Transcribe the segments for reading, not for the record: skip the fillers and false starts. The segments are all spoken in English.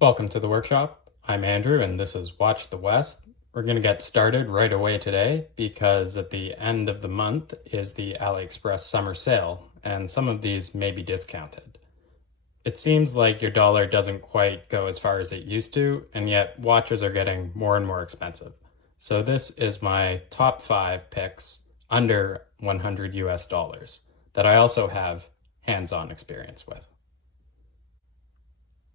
Welcome to the workshop. I'm Andrew and this is Watch the West. We're going to get started right away today because at the end of the month is the AliExpress summer sale and some of these may be discounted. It seems like your dollar doesn't quite go as far as it used to, and yet watches are getting more and more expensive. So this is my top 5 picks under 100 US dollars that I also have hands-on experience with.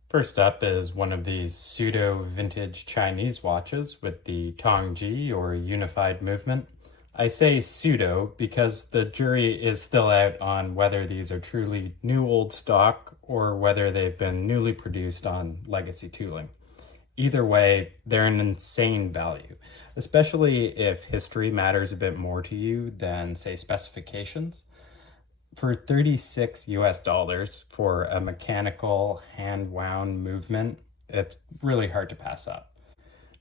First up is one of these pseudo vintage Chinese watches with the Tongji or unified movement. I say pseudo because the jury is still out on whether these are truly new old stock or whether they've been newly produced on legacy tooling. Either way, they're an insane value, especially if history matters a bit more to you than, say, specifications. For 36 US dollars for a mechanical hand wound movement, it's really hard to pass up.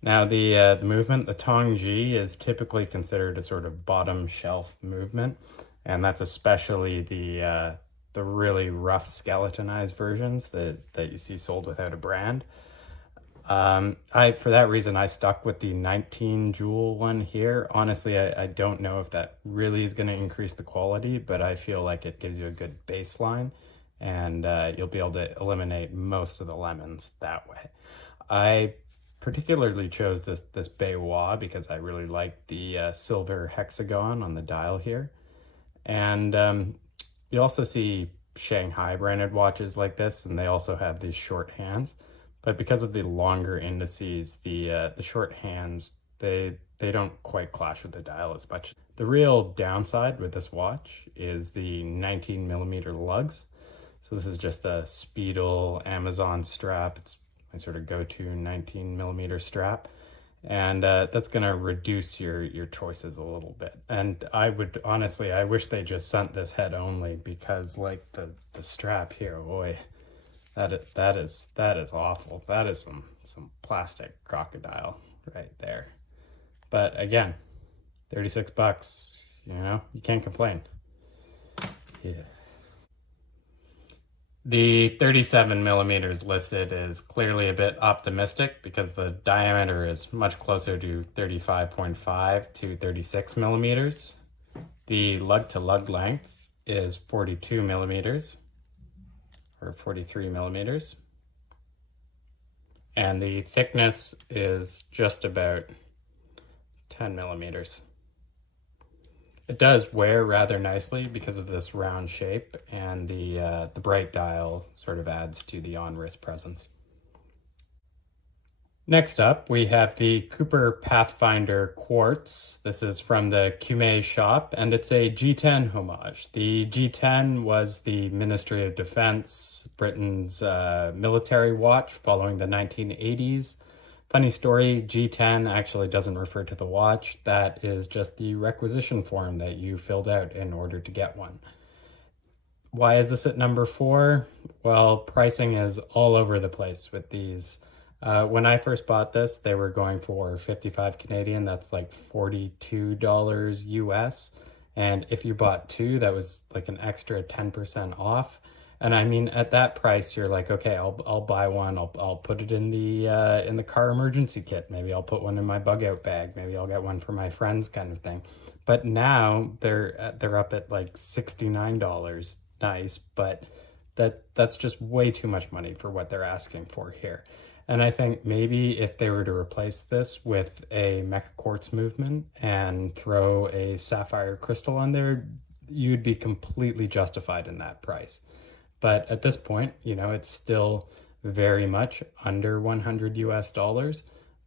Now the movement, the Tongji, is typically considered a sort of bottom shelf movement, and that's especially the really rough skeletonized versions that you see sold without a brand. For that reason, I stuck with the 19 jewel one here. Honestly, I don't know if that really is going to increase the quality, but I feel like it gives you a good baseline and you'll be able to eliminate most of the lemons that way. I particularly chose this Baihua because I really like the silver hexagon on the dial here. And you also see Shanghai branded watches like this, and they also have these short hands. But because of the longer indices, the short hands, they don't quite clash with the dial as much. The real downside with this watch is the 19 millimeter lugs. So this is just a Speedle Amazon strap. It's my sort of go-to 19 millimeter strap. And that's going to reduce your choices a little bit. And I would honestly, I wish they just sent this head only because like the strap here, boy. That is awful. That is some plastic crocodile right there. But again, 36 bucks, you can't complain. Yeah. The 37 millimeters listed is clearly a bit optimistic because the diameter is much closer to 35.5 to 36 millimeters. The lug to lug length is 42 millimeters. Or 43 millimeters. And the thickness is just about 10 millimeters. It does wear rather nicely because of this round shape, and the bright dial sort of adds to the on-wrist presence. Next up, we have the Cooper Pathfinder Quartz. This is from the Kume shop, and it's a G10 homage. The G10 was the Ministry of Defense, Britain's military watch following the 1980s. Funny story, G10 actually doesn't refer to the watch. That is just the requisition form that you filled out in order to get one. Why is this at number 4? Well, pricing is all over the place with these. When I first bought this, they were going for 55 Canadian. That's like $42 US. And if you bought 2, that was like an extra 10% off. And I mean, at that price, you're like, okay, I'll buy one. I'll put it in the car emergency kit. Maybe I'll put one in my bug out bag. Maybe I'll get one for my friends, kind of thing. But now they're up at like $69. Nice, but that's just way too much money for what they're asking for here. And I think maybe if they were to replace this with a mecha quartz movement and throw a sapphire crystal on there, you'd be completely justified in that price. But at this point, it's still very much under 100 US dollars.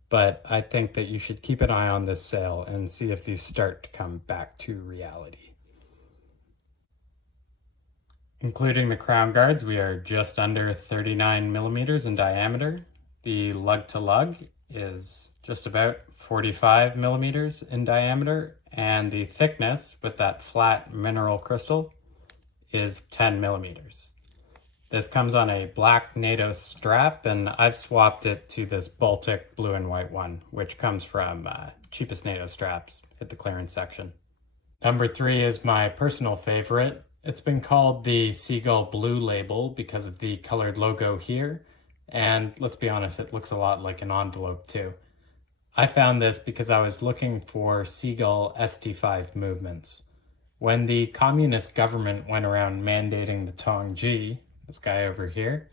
But I think that you should keep an eye on this sale and see if these start to come back to reality. Including the crown guards, we are just under 39 millimeters in diameter. The lug to lug is just about 45 millimeters in diameter, and the thickness with that flat mineral crystal is 10 millimeters. This comes on a black NATO strap, and I've swapped it to this Baltic blue and white one, which comes from cheapest NATO straps at the clearance section. Number 3 is my personal favorite. It's been called the Seagull Blue label because of the colored logo here. And let's be honest, it looks a lot like an envelope too. I found this because I was looking for Seagull ST5 movements. When the communist government went around mandating the Tongji, this guy over here,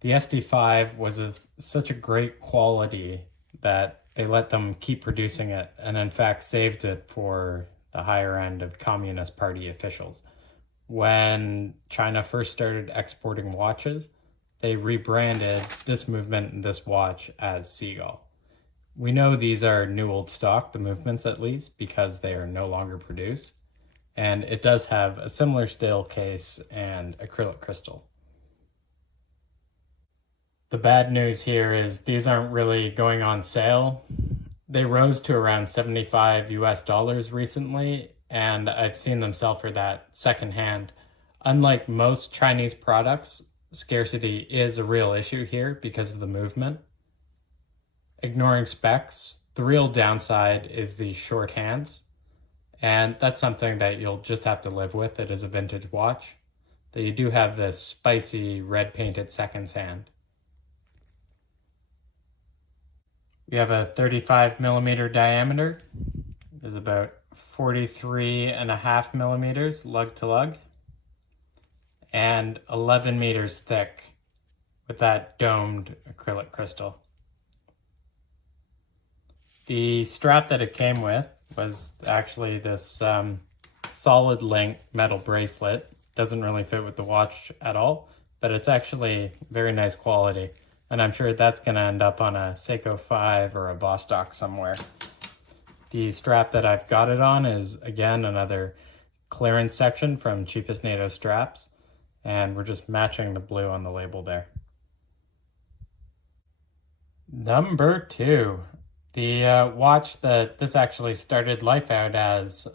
the SD5 was of such a great quality that they let them keep producing it and in fact saved it for the higher end of Communist Party officials. When China first started exporting watches, they rebranded this movement and this watch as Seagull. We know these are new old stock, the movements at least, because they are no longer produced. And it does have a similar steel case and acrylic crystal. The bad news here is these aren't really going on sale. They rose to around 75 US dollars recently, and I've seen them sell for that secondhand. Unlike most Chinese products, scarcity is a real issue here because of the movement. Ignoring specs, the real downside is the short hands, and that's something that you'll just have to live with. It is a vintage watch. That you do have this spicy red painted seconds hand. We have a 35 millimeter diameter. There's about 43.5 millimeters lug to lug, and 11 meters thick with that domed acrylic crystal. The strap that it came with was actually this solid link metal bracelet. Doesn't really fit with the watch at all, but it's actually very nice quality. And I'm sure that's going to end up on a Seiko 5 or a Vostok somewhere. The strap that I've got it on is, again, another clearance section from Cheapest NATO Straps. And we're just matching the blue on the label there. Number 2. The watch that this actually started life out as,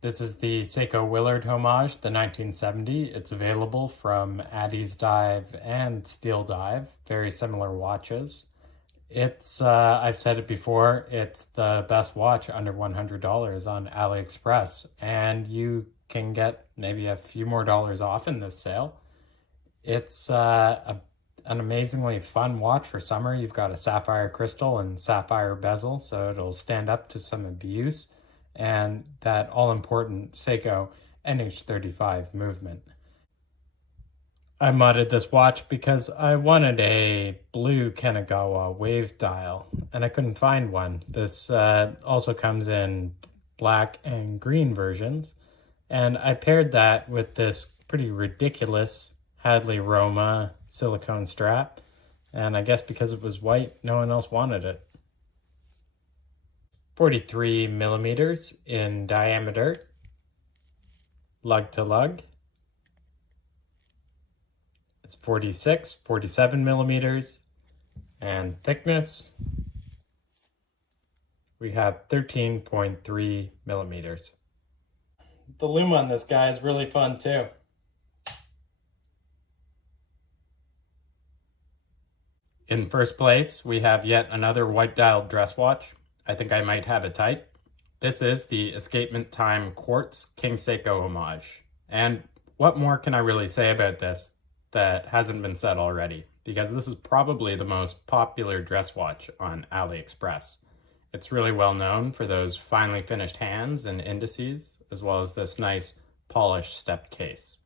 this is the Seiko Willard homage, the 1970. It's available from Addiesdive and Addiesdive, very similar watches. It's, I've said it before, it's the best watch under $100 on AliExpress, and you can get maybe a few more dollars off in this sale. It's an amazingly fun watch for summer. You've got a sapphire crystal and sapphire bezel, so it'll stand up to some abuse, and that all-important Seiko NH35 movement. I modded this watch because I wanted a blue Kanagawa wave dial, and I couldn't find one. This also comes in black and green versions, and I paired that with this pretty ridiculous Hadley Roma silicone strap, and I guess because it was white, no one else wanted it. 43 millimeters in diameter, lug to lug. It's 47 millimeters, and thickness, we have 13.3 millimeters. The loom on this guy is really fun too. In first place, we have yet another white dialed dress watch. I think I might have it tight. This is the Escapement Time Quartz King Seiko homage. And what more can I really say about this that hasn't been said already? Because this is probably the most popular dress watch on AliExpress. It's really well known for those finely finished hands and indices, as well as this nice polished stepped case.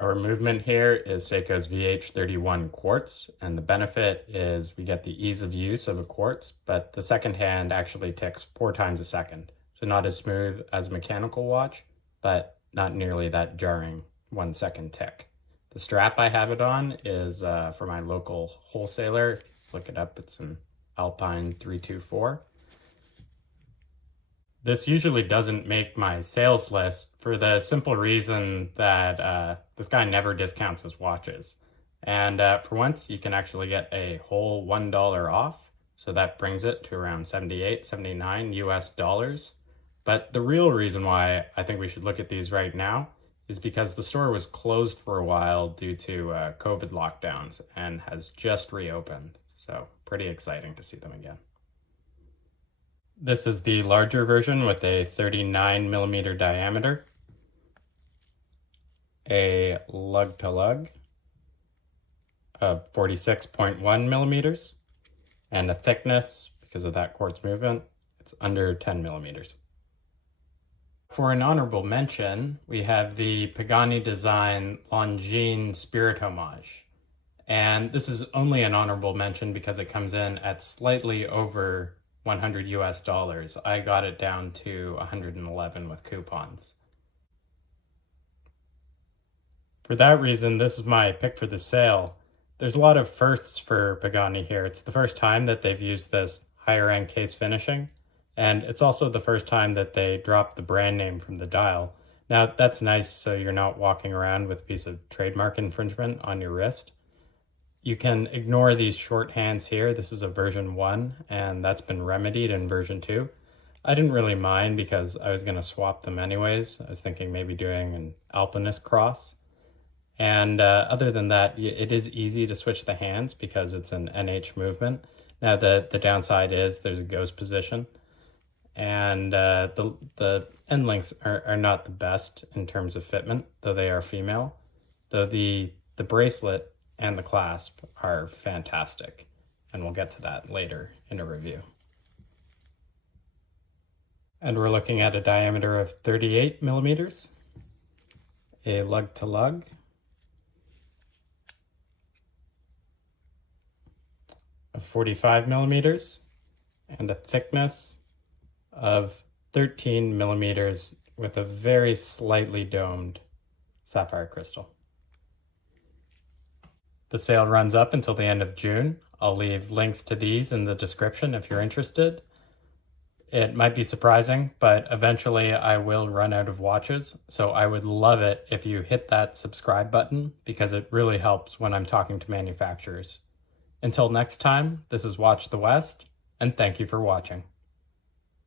Our movement here is Seiko's VH31 Quartz, and the benefit is we get the ease of use of a quartz, but the second hand actually ticks 4 times a second. So not as smooth as a mechanical watch, but not nearly that jarring 1 second tick. The strap I have it on is for my local wholesaler. Look it up, it's an Alpine 324. This usually doesn't make my sales list for the simple reason that this guy never discounts his watches. And for once, you can actually get a whole $1 off. So that brings it to around 78, 79 US dollars. But the real reason why I think we should look at these right now is because the store was closed for a while due to COVID lockdowns and has just reopened. So pretty exciting to see them again. This is the larger version with a 39 millimeter diameter, a lug to lug, of 46.1 millimeters, and a thickness, because of that quartz movement, it's under 10 millimeters. For an honorable mention, we have the Pagani Design Spirit homage. And this is only an honorable mention because it comes in at slightly over 100 US dollars. I got it down to 111 with coupons. For that reason, this is my pick for the sale. There's a lot of firsts for Pagani here. It's the first time that they've used this higher end case finishing, and it's also the first time that they dropped the brand name from the dial. Now, that's nice so you're not walking around with a piece of trademark infringement on your wrist. You can ignore these short hands here. This is a version 1, and that's been remedied in version 2. I didn't really mind because I was going to swap them anyways. I was thinking maybe doing an alpinist cross. And other than that, it is easy to switch the hands because it's an NH movement. Now, the downside is there's a ghost position, and the end links are not the best in terms of fitment, though they are female. Though the bracelet and the clasp are fantastic, and we'll get to that later in a review. And we're looking at a diameter of 38 millimeters, a lug to lug, of 45 millimeters, and a thickness of 13 millimeters with a very slightly domed sapphire crystal. The sale runs up until the end of June. I'll leave links to these in the description if you're interested. It might be surprising, but eventually I will run out of watches, so I would love it if you hit that subscribe button because it really helps when I'm talking to manufacturers. Until next time, this is Watch the West, and thank you for watching.